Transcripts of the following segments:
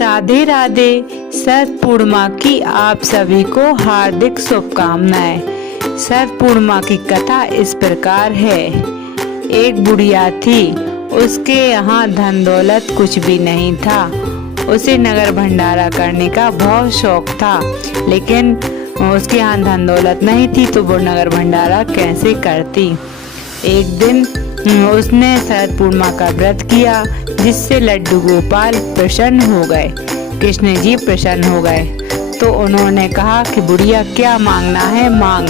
राधे राधे। शरद पूर्णिमा की आप सभी को हार्दिक शुभकामनाएं। शरद पूर्णिमा की कथा इस प्रकार है। एक बुढ़िया थी, उसके यहाँ धन दौलत कुछ भी नहीं था। उसे नगर भंडारा करने का बहुत शौक था, लेकिन उसके यहाँ धन दौलत नहीं थी तो वो नगर भंडारा कैसे करती। एक दिन उसने शरद पूर्णिमा का व्रत किया, जिससे लड्डू गोपाल प्रसन्न हो गए, कृष्ण जी प्रसन्न हो गए। तो उन्होंने कहा कि बुढ़िया क्या मांगना है मांग।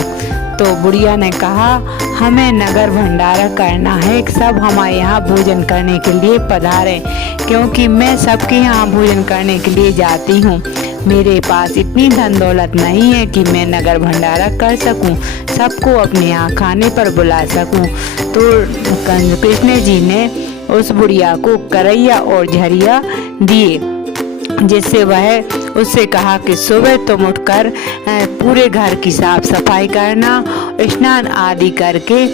तो बुढ़िया ने कहा हमें नगर भंडारा करना है, सब हमारे यहाँ भोजन करने के लिए पधारें, क्योंकि मैं सबके यहाँ भोजन करने के लिए जाती हूँ। मेरे पास इतनी धन दौलत नहीं है कि मैं नगर भंडारा कर सकूं, सबको अपने यहाँ खाने पर बुला सकूं। तो कृष्ण जी ने उस बुढ़िया को करैया और झरिया दिए, जिससे वह उससे कहा कि सुबह तुम उठकर पूरे घर की साफ सफाई करना, स्नान आदि करके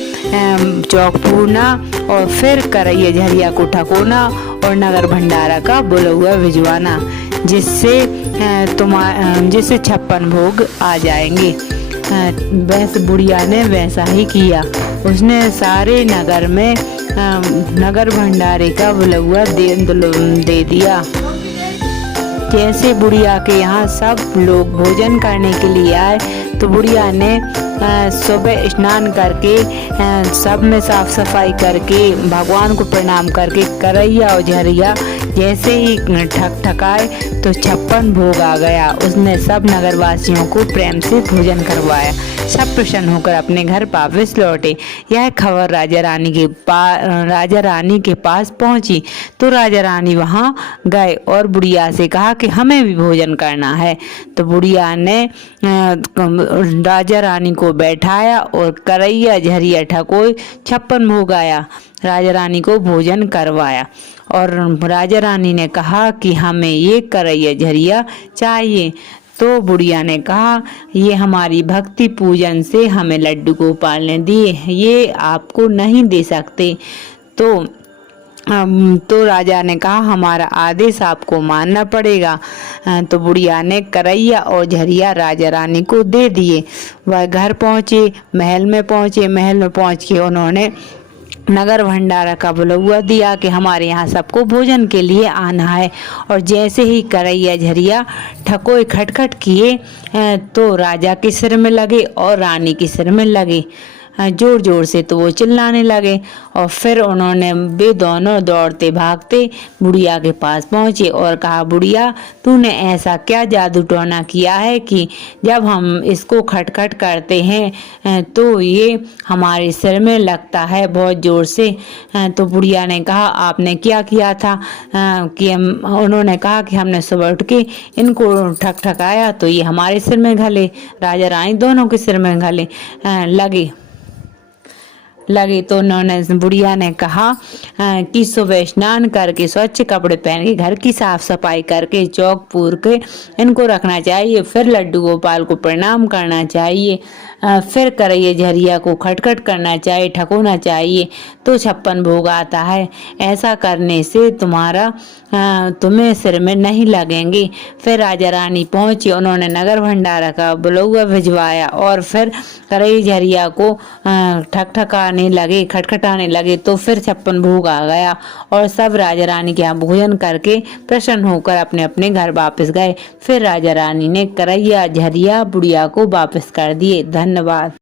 चौक पूरना और फिर करैया झरिया को ठकोना और नगर भंडारा का बुलौआ भिजवाना, जिससे 56 भोग आ जाएंगे। वैसे बुढ़िया ने वैसा ही किया। उसने सारे नगर में नगर भंडारे का बुलौआ दे दिया। जैसे बुढ़िया के यहाँ सब लोग भोजन करने के लिए आए, तो बुढ़िया ने सुबह स्नान करके सब में साफ सफाई करके भगवान को प्रणाम करके करैया और झरिया जैसे ही ठकाए तो 56 भोग आ गया। उसने सब नगरवासियों को प्रेम से भोजन करवाया। सब प्रसन्न होकर अपने घर वापस लौटे। यह खबर राजा रानी के पास पहुंची, तो राजा रानी वहां गए और बुढ़िया से कहा कि हमें भी भोजन करना है। तो बुढ़िया ने राजा रानी को बैठाया और करैया झरिया ठकोई 56 भोग आया। राजा रानी को भोजन करवाया और राजा रानी ने कहा कि हमें ये करैया झरिया चाहिए। तो बुढ़िया ने कहा ये हमारी भक्ति पूजन से हमें लड्डू गोपाल ने दिए, ये आपको नहीं दे सकते। तो राजा ने कहा हमारा आदेश आपको मानना पड़ेगा। तो बुढ़िया ने करैया और झरिया राजा रानी को दे दिए। वह घर पहुँचे, महल में पहुँच के उन्होंने नगर भंडारा का बुलौआ दिया कि हमारे यहाँ सबको भोजन के लिए आना है। और जैसे ही करैया झरिया ठकोए खटखट किए तो राजा के सिर में लगे और रानी के सिर में लगे जोर जोर से, तो वो चिल्लाने लगे। और फिर वे दोनों दौड़ते भागते बुढ़िया के पास पहुँचे और कहा बुढ़िया तूने ऐसा क्या जादू टोना किया है कि जब हम इसको खटखट करते हैं तो ये हमारे सिर में लगता है बहुत जोर से। तो बुढ़िया ने कहा आपने क्या किया था उन्होंने कहा कि हमने सुबह उठ के इनको ठकठकाया तो ये हमारे सिर में घले, राजा रानी दोनों के सिर में घले लगे। तो उन्होंने बुढ़िया ने कहा कि सुबह स्नान करके स्वच्छ कपड़े पहन के घर की साफ सफाई करके चौक पूर के इनको रखना चाहिए, फिर लड्डू गोपाल को प्रणाम करना चाहिए, फिर करैया झरिया को खटखट करना चाहिए, ठकोना चाहिए, तो 56 भोग आता है। ऐसा करने से तुम्हें सिर में नहीं लगेंगे। फिर राजा रानी पहुंची, उन्होंने नगर भंडारा का बुलौआ भिजवाया और फिर करैया झरिया को ठकठकाने लगे, खटखटाने लगे, तो फिर 56 भोग आ गया और सब राजा रानी के यहाँ भोजन करके प्रसन्न होकर अपने अपने घर वापस गए। फिर राजा रानी ने करैया झरिया बुढ़िया को वापस कर दिए। धन्यवाद।